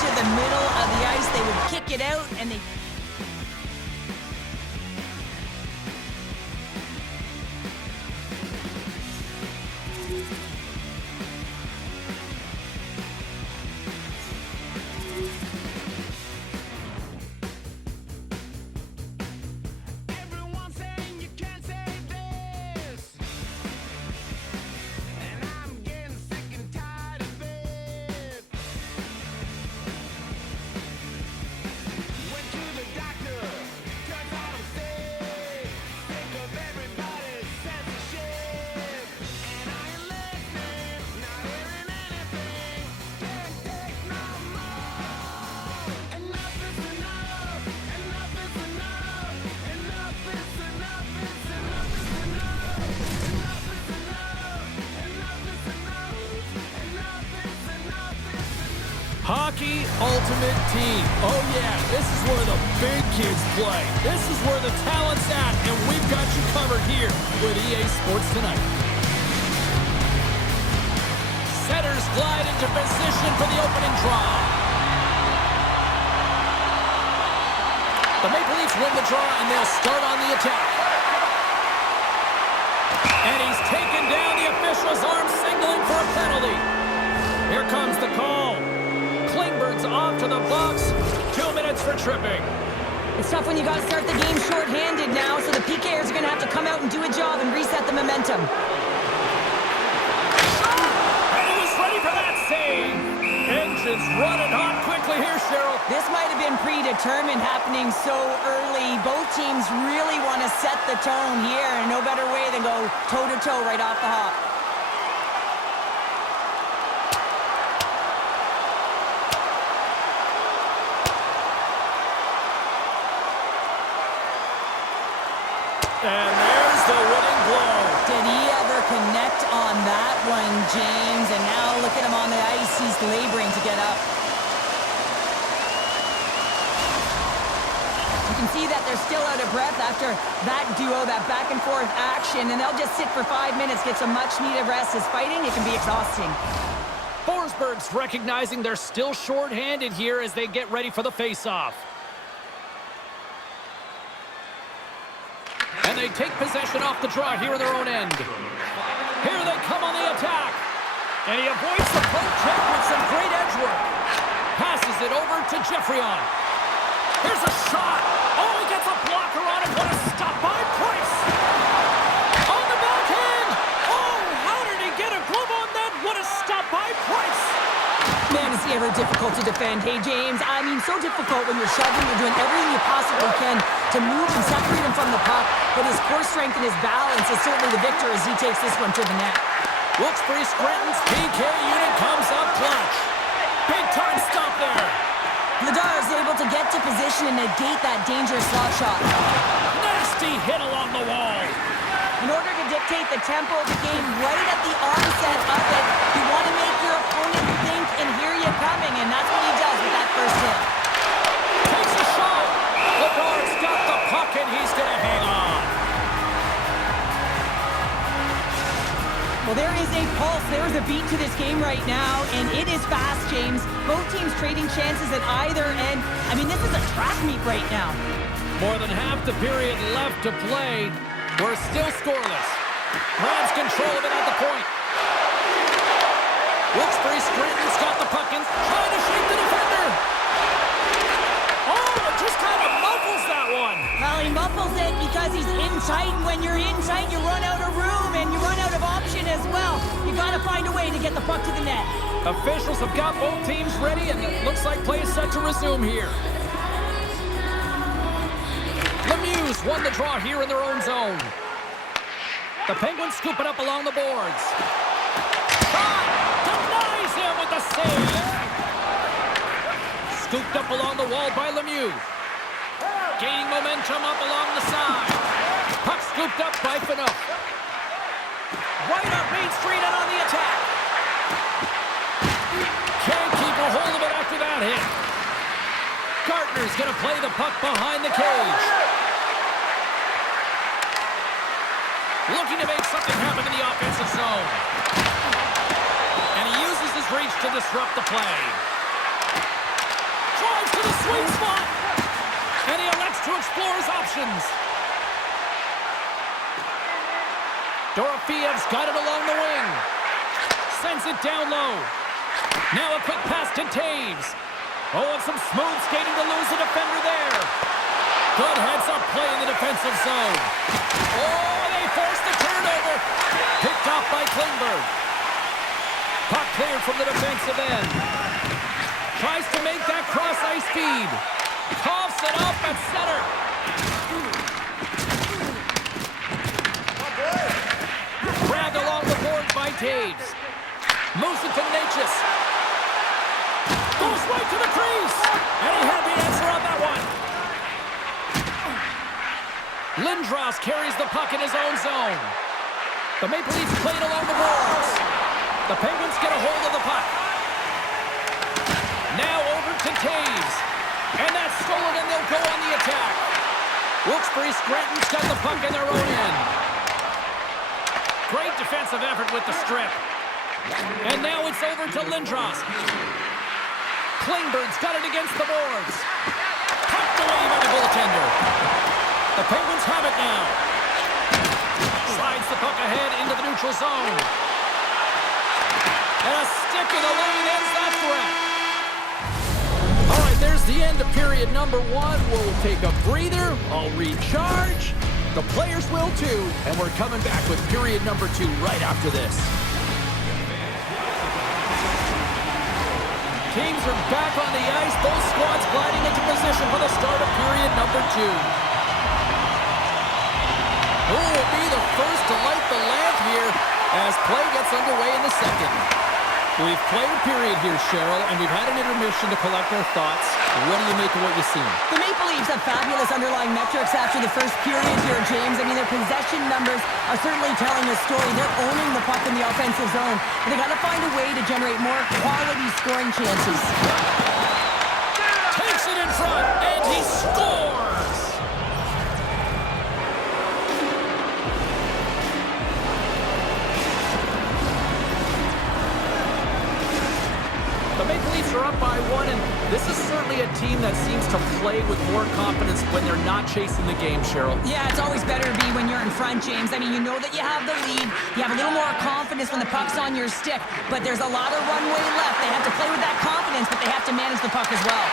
to the middle of the ice. They would kick it out, and they... Hockey Ultimate Team. Oh yeah, this is where the big kids play. This is where the talent's at, and we've got you covered here with EA Sports Tonight. Setters glide into position for the opening draw. The Maple Leafs win the draw, and they'll start on the attack. And he's taken down. The official's arm signaling for a penalty. Here comes the call. Klingberg's off to the box. 2 minutes for tripping. It's tough when you got to start the game short-handed now, so the PKers are going to have to come out and do a job and reset the momentum. And he was ready for that save. Engines running hot quickly here, Cheryl. This might have been predetermined, happening so early. Both teams really want to set the tone here, and no better way than go toe-to-toe right off the hop. And there's the winning blow. Did he ever connect on that one, James? And now look at him on the ice. He's laboring to get up. You can see that they're still out of breath after that duo, that back and forth action, and they'll just sit for 5 minutes, get some much needed rest. As fighting, it can be exhausting. Forsberg's recognizing they're still short-handed here as they get ready for the face-off. And they take possession off the draw here in their own end. Here they come on the attack. And he avoids the poke check with some great edge work. Passes it over to Geoffrion. Here's a shot. Oh, he gets a blocker on it. What a stop by Price. On the backhand. Oh, how did he get a glove on that? What a stop by Price. Man, is he ever difficult to defend. Hey, James, I mean, so difficult when you're shoving, you're doing everything you possibly can to move and separate him from the puck, but his core strength and his balance is certainly the victor as he takes this one to the net. Wilkes-Barre Scranton's PK unit comes up clutch. Big time stop there. Vladar is able to get to position and negate that dangerous slot shot. Nasty hit along the wall. In order to dictate the tempo of the game right at the onset of it, you want to make your opponent think and hear you coming, and that's what he does with that first hit. Takes a shot. Vladar's got the puck, and he's going to hang on. Well, there is a pulse. There is a beat to this game right now, and it is fast, James. Both teams trading chances at either end. I mean, this is a track meet right now. More than half the period left to play. We're still scoreless. Rams control of it at the point. Wilkes-Barre Scranton's got the puck in, trying to shake the defender. Oh, it just kind of muffles that one. Well, he muffles it because he's in tight, and when you're in tight, you run out of room, and you run out of option as well. You got to find a way to get the puck to the net. Officials have got both teams ready, and it looks like play is set to resume here. Lemieux won the draw here in their own zone. The Penguins scoop it up along the boards. Shot! Denies him with the save. Scooped up along the wall by Lemieux. Gaining momentum up along the side. Puck scooped up by Phaneuf. Right up Main Street and on the attack. Can't keep a hold of it after that hit. Gartner's going to play the puck behind the cage. Looking to make something happen in the offensive zone. And he uses his reach to disrupt the play. explore his options. Dorofiev's got it along the wing. Sends it down low. Now a quick pass to Taves. Oh, and some smooth skating to lose the defender there. Good heads-up play in the defensive zone. Oh, they forced the turnover. Picked off by Klingberg. Puck cleared from the defensive end. Tries to make that cross-ice feed. Coughs it up at center. Grabbed along the boards by Taves. Moves it to Necas. Goes right to the crease. And he had the answer on that one. Lindros carries the puck in his own zone. The Maple Leafs play it along the boards. The Penguins get a hold of the puck. Now over to Taves. And that's stolen, and they'll go on the attack. Wilkes-Barre Scranton's got the puck in their own end. Great defensive effort with the strip. And now it's over to Lindros. Klingberg's got it against the boards. Pucked away by the goaltender. The Penguins have it now. Slides the puck ahead into the neutral zone. And a stick in the lane ends that threat. All right, there's the end of period number 1. We'll take a breather. I'll recharge. The players will too. And we're coming back with period number 2 right after this. Teams are back on the ice. Both squads gliding into position for the start of period number 2. Who will be the first to light the lamp here as play gets underway in the second? We've played a period here, Cheryl, and we've had an intermission to collect our thoughts. What do you make of what you've seen? The Maple Leafs have fabulous underlying metrics after the first period here, James. I mean, their possession numbers are certainly telling a story. They're owning the puck in the offensive zone, but they got to find a way to generate more quality scoring chances. Takes it in front, and he scores! The Maple Leafs are up by 1, and this is certainly a team that seems to play with more confidence when they're not chasing the game, Cheryl. Yeah, it's always better to be when you're in front, James. I mean, you know that you have the lead. You have a little more confidence when the puck's on your stick, but there's a lot of runway left. They have to play with that confidence, but they have to manage the puck as well.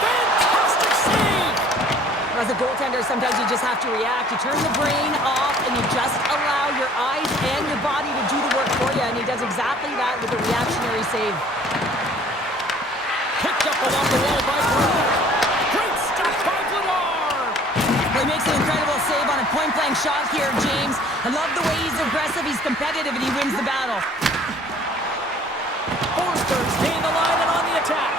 Fantastic save! As a goaltender, sometimes you just have to react. You turn the brain off, and you just allow your eyes and your body to do the work for you, and he does exactly that with a reactionary save. Picked up along the wall by Brown. Great stop by Vladar. Well, he makes an incredible save on a point-blank shot here, James. I love the way he's aggressive, he's competitive, and he wins the battle. Forsberg's gained the line and on the attack.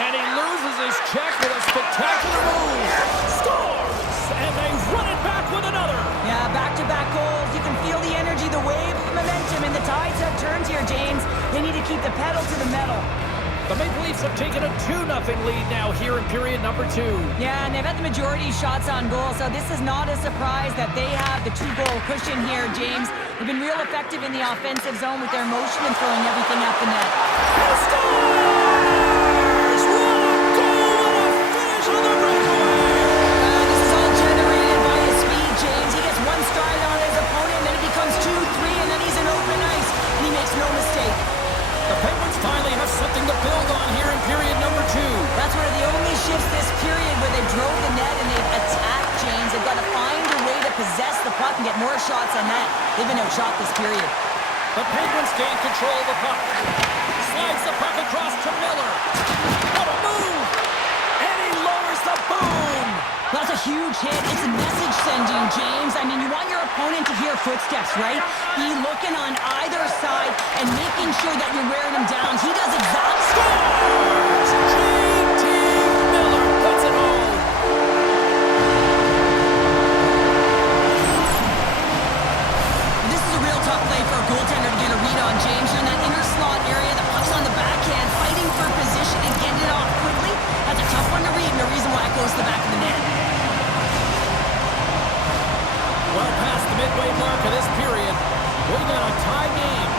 And he loses his check with a spectacular move. Scores! And they run it back with another. Yeah, back-to-back goals. You can feel the energy, the wave of momentum, and the tides have turned here, James. They need to keep the pedal to the metal. The Maple Leafs have taken a 2-0 lead now here in period number 2. Yeah, and they've had the majority of shots on goal, so this is not a surprise that they have the 2-goal cushion here, James. They've been real effective in the offensive zone with their motion and throwing everything at the net. And scores! What a goal and a finish on the breakaway! This is all generated by his speed, James. He gets one stride on his opponent, and then it becomes 2-3, and then he's in open ice, and he makes no mistake. The Penguins finally have something to build on here in period number 2. That's one of the only shifts this period where they drove the net and they've attacked, James. They've got to find a way to possess the puck and get more shots on net. They've been outshot this period. The Penguins gain control of the puck. Slides the puck across to Miller. What a move! And he lowers the boom! That's a huge hit. It's a message sending, James. I mean, you want your opponent to hear footsteps, right? Be looking on either side and making sure that you're wearing him down. He does exactly. Scores! J.T. Miller puts it home. This is a real tough play for a goaltender to get a read on, James. You're in that inner slot area. The puck's on the backhand, fighting for position and getting it off quickly. That's a tough one to read, and the reason why it goes to the back of the net. Well past the midway mark of this period, we got a tie game.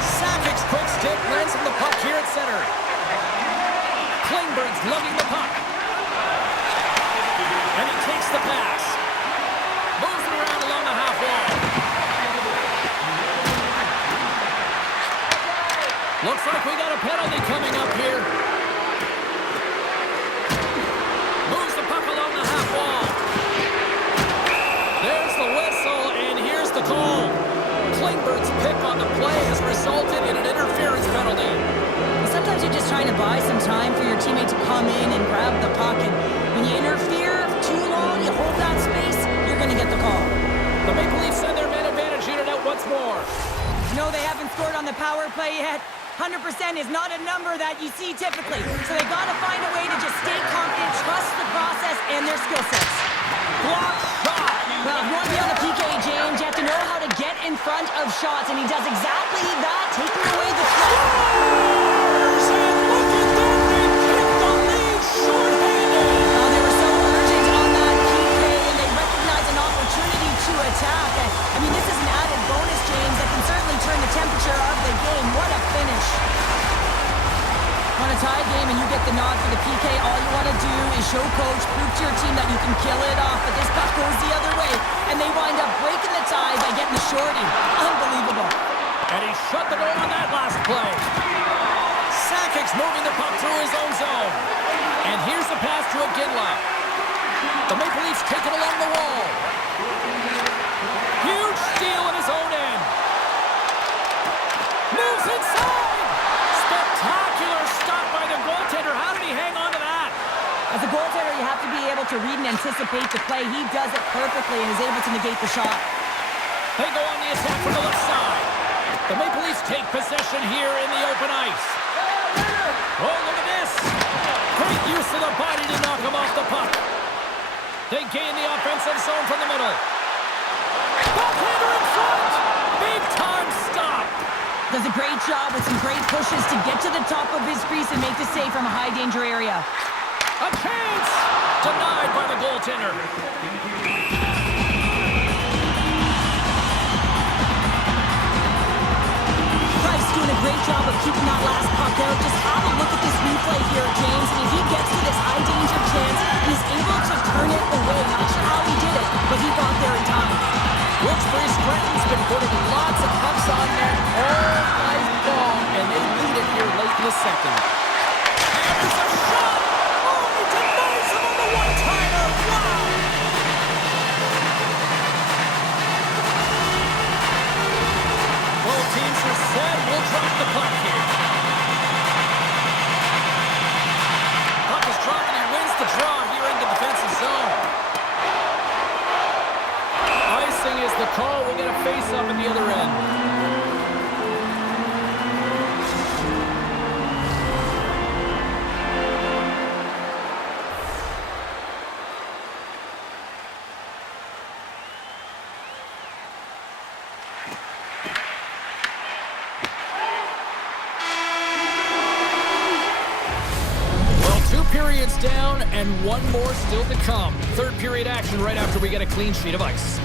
Sakic's lugging the puck. And he takes the pass. Moves it around along the half wall. Looks like we got a penalty coming up here. Moves the puck along the half wall. There's the whistle, and here's the call. Klingberg's pick on the play has resulted in an interference penalty. Sometimes you're just trying to buy some time for your teammate to come in and grab the puck. And when you interfere too long, you hold that space, you're going to get the call. The Maple Leafs send their man advantage unit out once more. No, they haven't scored on the power play yet. 100% is not a number that you see typically. So they got to find a way to just stay confident, trust the process and their skill sets. Block shot. Well, if you want to be on the PK, James, you have to know how to get in front of shots, and he does exactly that, taking away the shot. And look at that, they kicked the lead short-handed. They were so urgent on that PK, and they recognize an opportunity to attack. I mean, this is an added bonus, James, that can certainly turn the temperature of the game. What a finish. On a tie game and you get the nod for the PK, all you want to do is show coach, prove to your team that you can kill it off, but this puck goes the other way, and they wind up breaking the tie by getting the shorty. Unbelievable. And he shut the door on that last play. Sakic's moving the puck through his own zone. And here's the pass to Iginla. The Maple Leafs take it along the wall. Huge steal at his own end. Moves inside. Spectacular stop by the goaltender. How did he hang on to that? As a goaltender, you have to be able to read and anticipate the play. He does it perfectly and is able to negate the shot. They go on the attack from the left side. The Maple Leafs take possession here in the open ice. Oh, look at this. Great use of the body to knock him off the puck. They gain the offensive zone from the middle. Goaltender in front. Big time stop. Does a great job with some great pushes to get to the top of his crease and make the save from a high danger area. A chance. Denied by the goaltender. Price doing a great job of keeping that last puck out. Just have a look at this replay here, James. And if he gets to this high danger chance, he's able to turn it away. Not sure how he did it, but he got there in time. Wilkes-Barre Scranton's been putting lots of pucks on net all night long, and they lead it here late in the second. And there's a shot! Oh, he denies him on the one-timer! Wow! Both teams are set. We'll drop the puck here. Puck is dropped, and he wins the draw here in the defensive zone. Icing is the call. We'll get a face-up at the other end. Well, 2 periods down and 1 more still to come. Third period action right after we get a clean sheet of ice.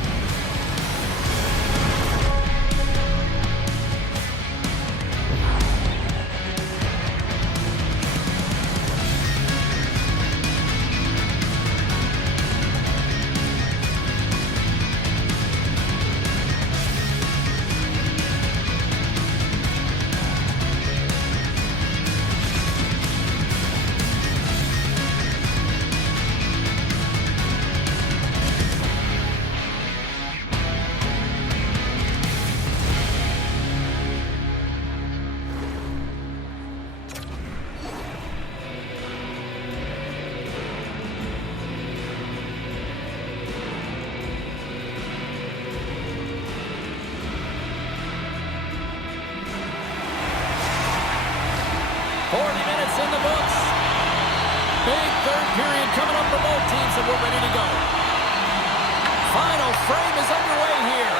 In the books. Big third period coming up for both teams, and we're ready to go. Final frame is underway here.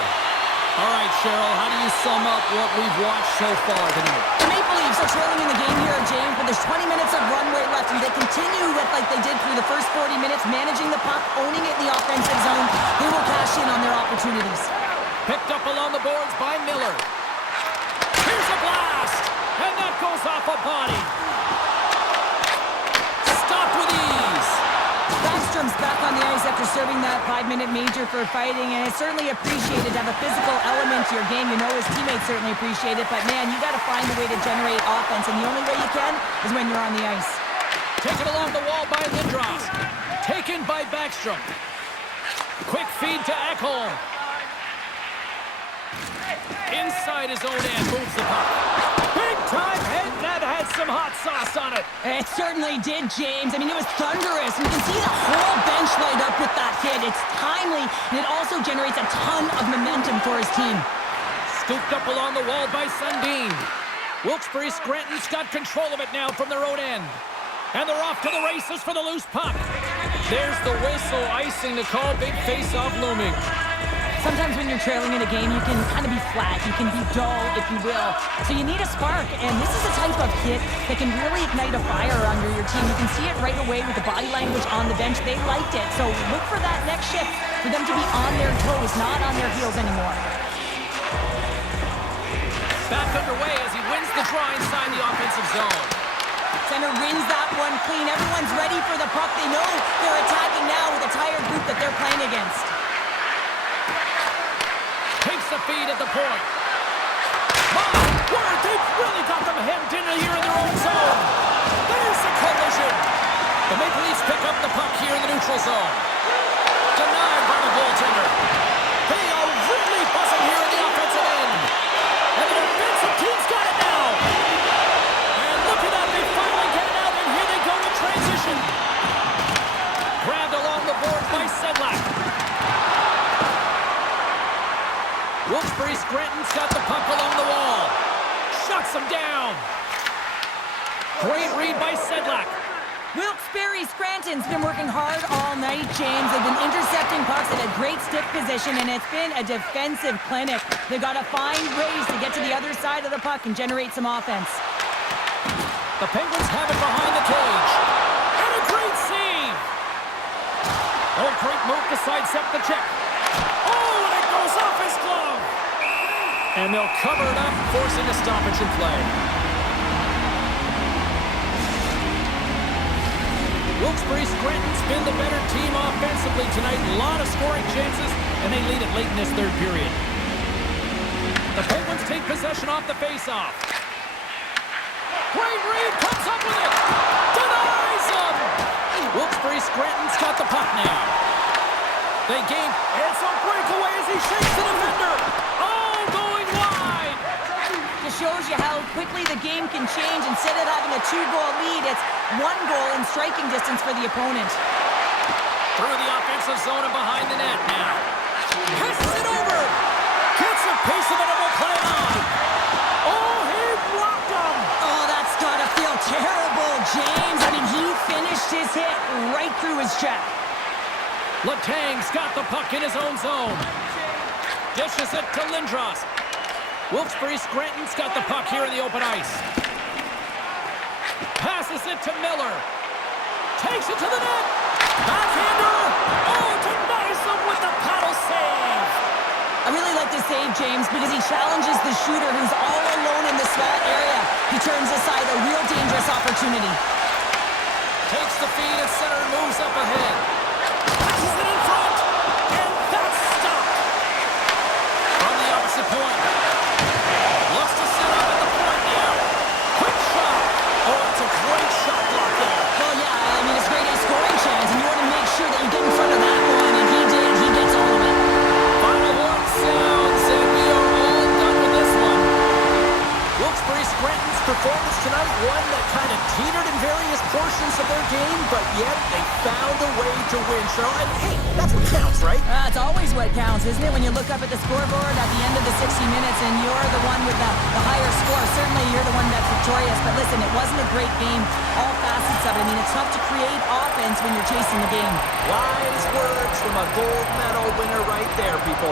All right, Cheryl, how do you sum up what we've watched so far tonight? The Maple Leafs are trailing in the game here, James, but there's 20 minutes of runway left, and they continue with like they did through the first 40 minutes, managing the puck, owning it in the offensive zone. They will cash in on their opportunities. Picked up along the boards by Miller. Here's a blast, and that goes off a body. back on the ice after serving that 5-minute major for fighting, and it's certainly appreciated to have a physical element to your game. You know his teammates certainly appreciate it, but man, you got to find a way to generate offense, and the only way you can is when you're on the ice. Taken along the wall by Lindros. Taken by Backstrom. Quick feed to Ekholm. Inside his own end, moves the puck. Big time hit, that had some hot sauce on it. It certainly did, James. I mean, it was thunderous. You can see the whole bench light up with that hit. It's timely, and it also generates a ton of momentum for his team. Scooped up along the wall by Sundin. Wilkes-Barre Scranton's got control of it now from their own end. And they're off to the races for the loose puck. There's the whistle, icing to call, big face-off looming. Sometimes when you're trailing in a game, you can kind of be flat. You can be dull, if you will. So you need a spark, and this is a type of hit that can really ignite a fire under your team. You can see it right away with the body language on the bench. They liked it. So look for that next shift, for them to be on their toes, not on their heels anymore. Back underway as he wins the draw inside the offensive zone. Center wins that one clean. Everyone's ready for the puck. They know they're attacking now with a tired group that they're playing against. Takes the feed at the point. My word, they've really got them hemmed in here in their own zone. There's the collision. The Maple Leafs pick up the puck here in the neutral zone. Denied by the goaltender. They are really buzzing here in the offensive end. And the defensive team's got it now. And look at that, they finally get it out, and here they go in transition. Grabbed along the board by Sedlak. Wilkes-Barre Scranton's got the puck along the wall. Shuts him down. Great read by Sedlak. Wilkes-Barre Scranton's been working hard all night, James. They've been intercepting pucks at a great stick position, and it's been a defensive clinic. They've got to find ways to get to the other side of the puck and generate some offense. The Penguins have it behind the cage. And a great save. Oh, great move to sidestep the check. Oh, and it goes off his glove. And they'll cover it up, forcing a stoppage in play. Wilkes-Barre Scranton's been the better team offensively tonight. A lot of scoring chances, and they lead it late in this third period. The Penguins take possession off the faceoff. Great read, comes up with it. Denies him. Wilkes-Barre Scranton's got the puck now. They gain. It's a breakaway as he shakes the defender. Oh, going wide. Just shows you how quickly the game can change. Instead of having a 2-goal lead, it's 1 goal in striking distance for the opponent. Through the offensive zone and behind the net now. Passes it over. Gets a piece of it and will play on. Oh, he blocked him. Oh, that's got to feel terrible, James. I mean, he finished his hit right through his check. Letang's got the puck in his own zone. Dishes it to Lindros. Wilkes-Barre Scranton's got the puck here in the open ice. Passes it to Miller. Takes it to the net. Backhander. Oh, denies him with the paddle save. I really like the save, James, because he challenges the shooter who's all alone in the slot area. He turns aside a real dangerous opportunity. Takes the feed and center moves up ahead. Passes it in front. And that's stopped. From the opposite point. Looks to set up at the point now. Quick shot. Oh, it's a great shot block there. Well, yeah, I mean, it's great a scoring chance, and you want to make sure that you get in front of that one, and he did. He gets all of it. Final horn sounds, and we are all done with this one. Wilkes-Barre Scranton's performance tonight, one that kind of teetered in various portions of their game, but yet they found a way to win. Cheryl, and hey, that's what counts, right? It's always what counts, isn't it? When you look up at the scoreboard at the end of the 60 minutes and you're the one with the higher score, certainly you're the one that's victorious. But listen, it wasn't a great game, all facets of it. I mean, it's tough to create offense when you're chasing the game. Wise words from a gold medal winner right there, people.